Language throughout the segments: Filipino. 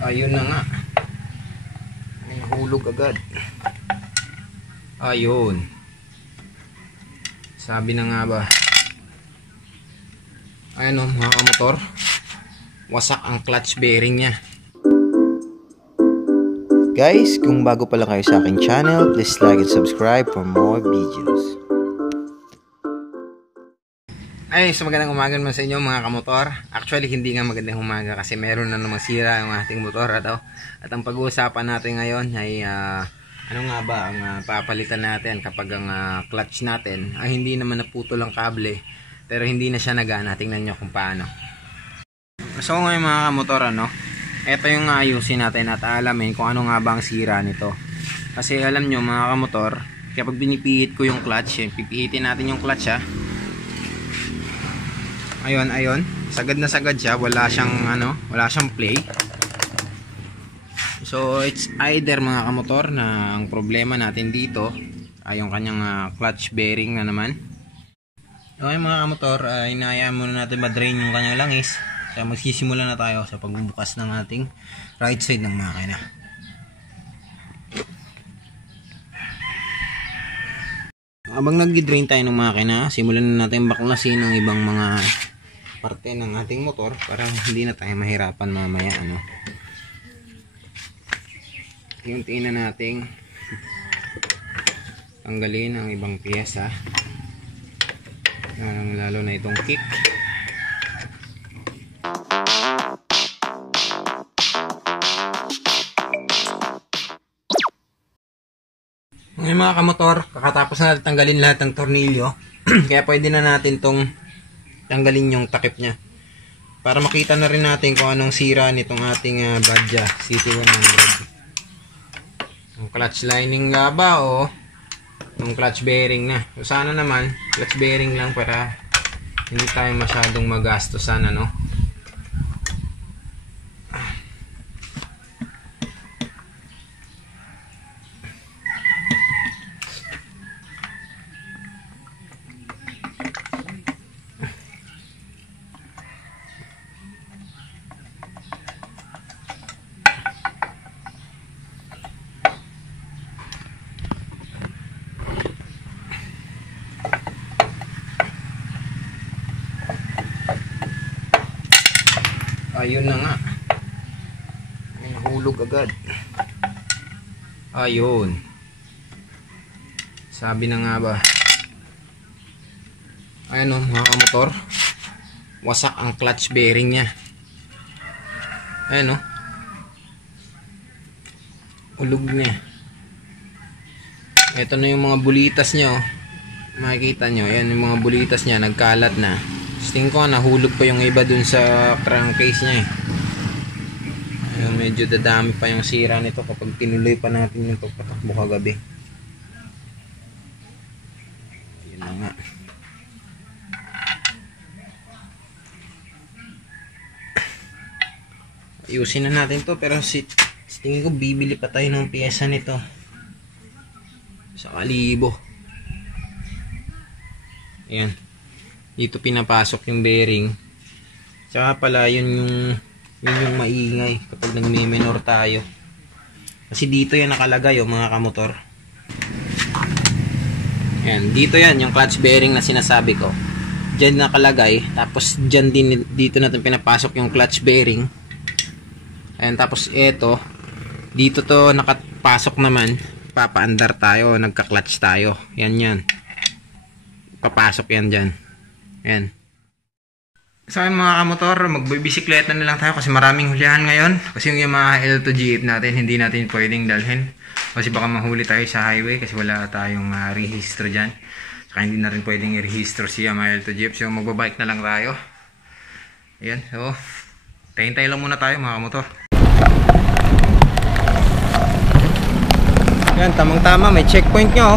Ayun na nga. May nahulog agad. Ayun. Sabi na nga ba. Ayun o mga kamotor. Wasak ang clutch bearing niya. Guys, kung bago pa lang kayo sa aking channel, please like and subscribe for more videos. Ay, so magandang umaga naman sa inyo mga kamotor. Actually, hindi nga magandang umaga kasi meron na namang sira yung ating motor ato. At ang pag-uusapan natin ngayon ay ano nga ba ang papalitan natin kapag ang clutch natin ay hindi naman naputol ang kable pero hindi na siya nagana. Tingnan nyo kung paano. So ngayon mga kamotor, ito yung ayusin natin at alamin kung ano nga ba ang sira nito. Kasi alam nyo mga kamotor, kapag binipihit ko yung clutch, pipihitin natin yung clutch ayun, sagad na sagad siya, wala siyang play. So it's either mga kamotor na ang problema natin dito ay yung kanyang clutch bearing na naman. Okay mga kamotor, hinahayaan muna natin ma-drain yung kanyang langis. Kaya magsisimula na tayo sa pagbubukas ng ating right side ng makina. Habang nag-drain tayo ng makina, simulan na natin baklasin ang ibang mga parte ng ating motor para hindi na tayo mahirapan mamaya Unti-unti na nating tanggalin ang ibang piyesa, lalo na itong kick. Ngayon mga kamotor, kakatapos na natin tanggalin lahat ng tornilyo kaya pwede na natin tong tanggalin yung takip nya para makita na rin natin kung anong sira nitong ating Badja CT100. Ang clutch lining nga ba o yung clutch bearing na. So sana naman clutch bearing lang para hindi tayo masyadong magastos sana Ayun na nga. May nahulog agad. Ayun. Sabi na nga ba. Ayun mga kamotor. Wasak ang clutch bearing niya. Ayun ulog niya. Ito na yung mga bulitas niya Makikita nyo. Ayan yung mga bulitas niya. Nagkalat na. Tingin ko nahulog pa yung iba dun sa crankcase niya Ayun, medyo dadami pa yung sira nito kapag tinuloy pa natin yung pagpatakbo kagabi. Ayun na nga. Ayusin na natin to pero tingin ko bibili pa tayo ng piyesa nito sa kalibo. Ayan. Dito pinapasok yung bearing. Tsaka pala yun yung maingay kapag nagme-minor tayo. Kasi dito yan nakalagay mga kamotor. Ayan, dito yan yung clutch bearing na sinasabi ko. Diyan nakalagay. Tapos diyan din dito natin pinapasok yung clutch bearing. Ayan, tapos eto dito to nakapasok naman. Papaandar tayo, nagka-clutch tayo. Yan. Papasok yan dyan. Ayan. So mga kamotor, magbibisikleta na lang tayo kasi maraming hulihan ngayon. Kasi yung Yamaha L2 GF natin, hindi natin pwedeng dalhin. Kasi baka mahuli tayo sa highway kasi wala tayong rehistro dyan. Saka hindi na rin pwedeng i-rehistro si Yamaha L2 GF. So magbabike na lang tayo. Ayan. So, tayo lang muna tayo mga kamotor. Ayan, tamang-tama. May checkpoint nyo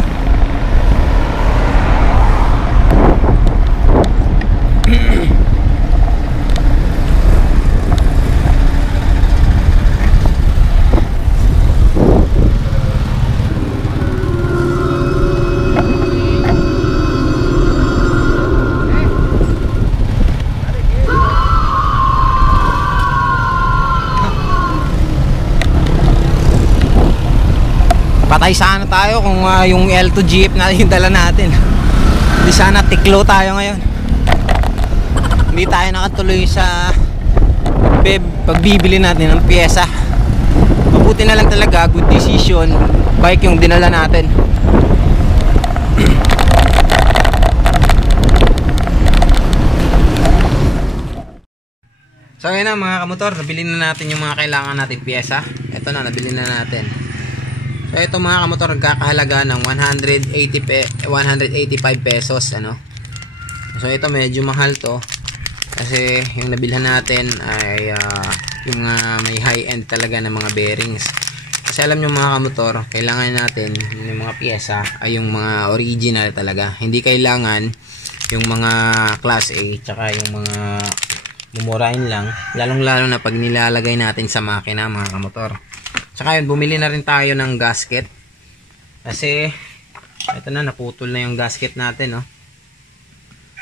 Patay sana tayo kung yung L2 Jeep na yung dala natin. Hindi sana tiklo tayo ngayon. Hindi tayo nakatuloy sa pagbibili natin ng pyesa. Mabuti na lang talaga, good decision, bike yung dinala natin. So ayun na mga kamotor, nabili na natin yung mga kailangan natin pyesa. Ito na, nabili na natin. So ito mga kamotor, nagkakahalaga ng 185 pesos ano. So ito medyo mahal to kasi yung nabilhan natin ay yung may high end talaga ng mga bearings. Kasi alam nyo mga kamotor, kailangan natin yung mga pyesa ay yung mga original talaga. Hindi kailangan yung mga class A tsaka yung mga mumurahin lang, lalong lalo na pag nilalagay natin sa makina mga kamotor. Tsaka yun, bumili na rin tayo ng gasket kasi ito na, naputol na yung gasket natin no?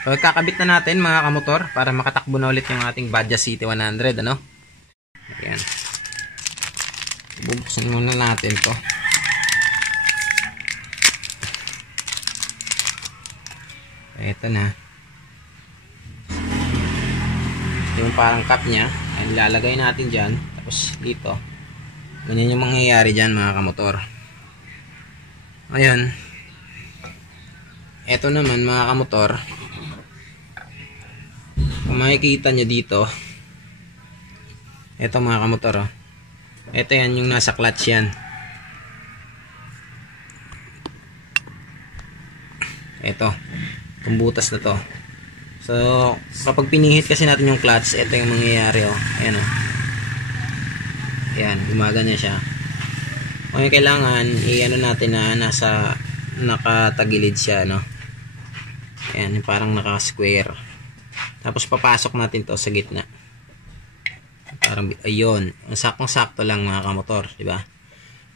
So kakabit na natin mga kamotor para makatakbo na ulit yung ating Bajaj City 100 ano? Ayan, bubuksan muna natin to. Ito na yung parang cap nya, ay nilalagay natin dyan. Tapos dito, ganyan yung mangyayari dyan mga kamotor. Ayan, eto naman mga kamotor, kung makikita nyo dito, eto mga kamotor oh. Eto yan yung nasa clutch yan. Eto, itong butas na to. So, kapag pinihit kasi natin yung clutch, ito yung mangyayari oh. Ayan oh. Ayan, gumagana siya. O yung kailangan, i-ano natin na nasa nakatagilid siya, no? Ayan, yung parang naka-square. Tapos papasok natin to sa gitna. Parang, ayun. Saktong-sakto lang mga kamotor, di ba?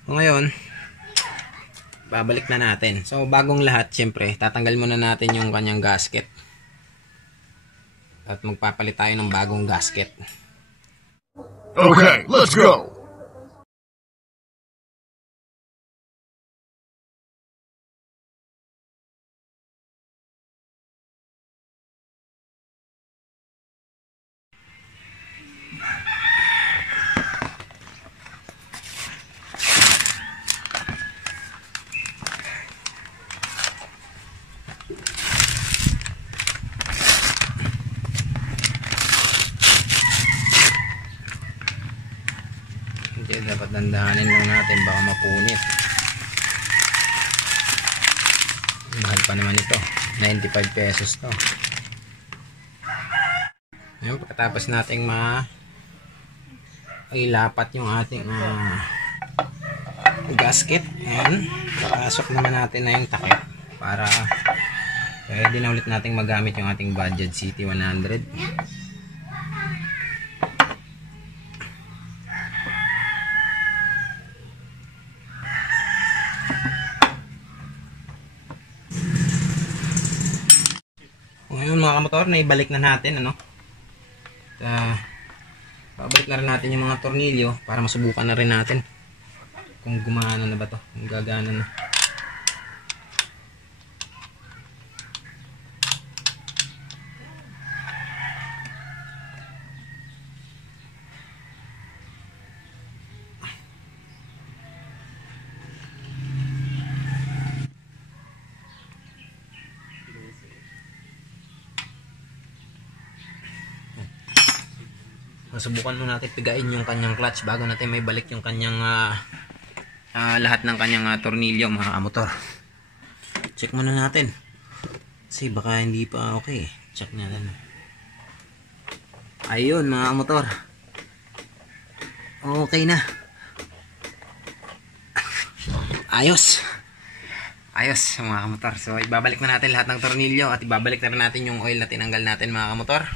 So, ngayon, babalik na natin. So, bagong lahat, syempre, tatanggal muna natin yung kanyang gasket. At magpapalit tayo ng bagong gasket. Okay, let's go! Hindi, dapat dandahanin lang natin, baka mapunit. Mahal pa naman ito, 95 pesos to. Ngayon, pagkatapos nating ilapat yung ating gasket, ayan, papasok naman natin na yung takip para pwede na ulit nating magamit yung ating Bajaj City 100. Ngayon mga kamotor, naibalik na natin ano. Babalik na rin natin yung mga tornilyo para masubukan na rin natin kung gumana na ba to, kung gagana na. Subukan muna natin pigain yung kanyang clutch bago natin may balik yung kanyang lahat ng kanyang tornilyo mga kamotor. Check muna natin kasi baka hindi pa okay. Check natin. Ayun mga kamotor, okay na, ayos mga kamotor. So ibabalik na natin lahat ng tornilyo at ibabalik na rin natin yung oil na tinanggal natin mga kamotor.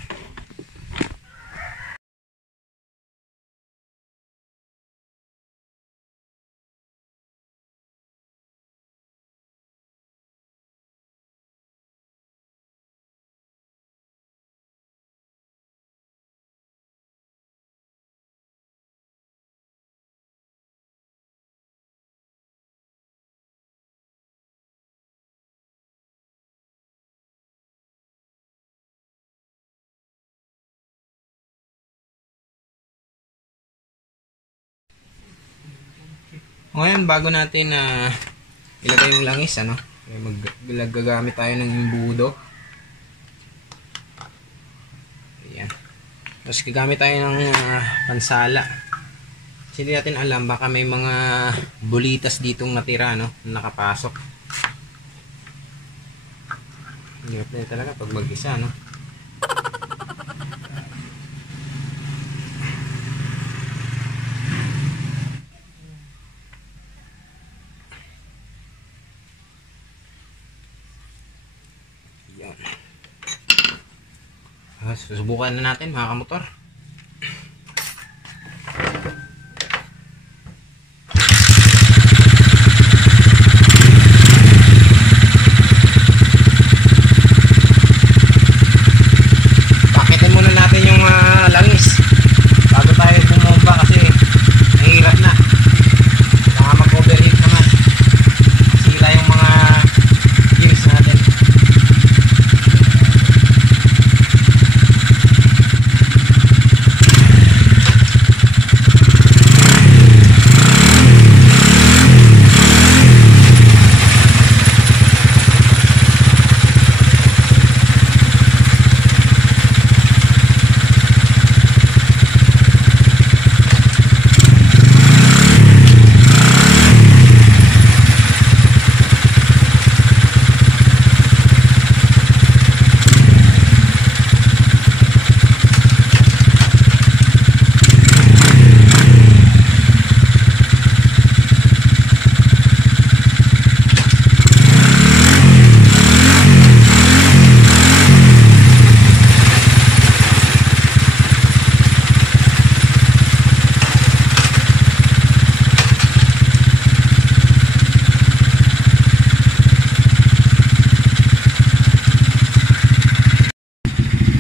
Ngayon, bago natin ilagay yung langis, gagamit tayo ng imbudo. Ayan. Tapos gagamit tayo ng pansala. Kasi hindi natin alam, baka may mga bulitas ditong natira, no? Nakapasok. Hirap na talaga pag mag-isa, no? Yan. Susubukan na natin, mga kamotor.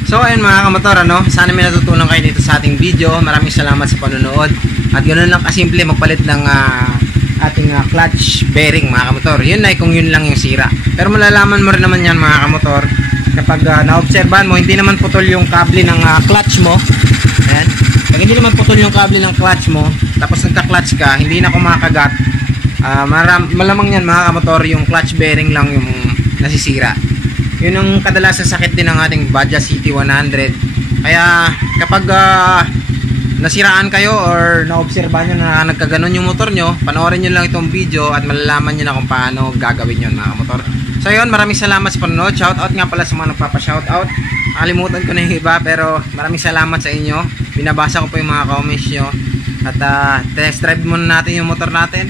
So ayun mga kamotor, sana may natutunan kayo dito sa ating video. Maraming salamat sa panonood. At ganoon lang kasimple magpalit ng ating clutch bearing mga kamotor. Yun na kung yun lang yung sira. Pero malalaman mo rin naman yan mga kamotor kapag naobserbahan mo hindi naman putol yung kable ng clutch mo. Ayan. Pag hindi naman putol yung kable ng clutch mo, tapos nagka-clutch ka, hindi na kumakagat, malamang yan mga kamotor, yung clutch bearing lang yung nasisira. Yun ang kadalasan sakit din ng ating Badja CT100. Kaya kapag nasiraan kayo or naobserbahan nyo na nagkaganon yung motor nyo, panoorin nyo lang itong video at malalaman nyo na kung paano gagawin yun mga motor. So yun, maraming salamat sa panonood. Shoutout nga pala sa mga nagpapa-shoutout. Nakalimutan ko na yung iba pero maraming salamat sa inyo. Binabasa ko po yung mga comments nyo. At test drive muna natin yung motor natin.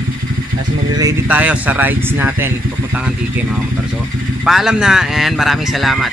Tapos mag-ready tayo sa rides natin papuntang Antique mga motor. So paalam na and maraming salamat.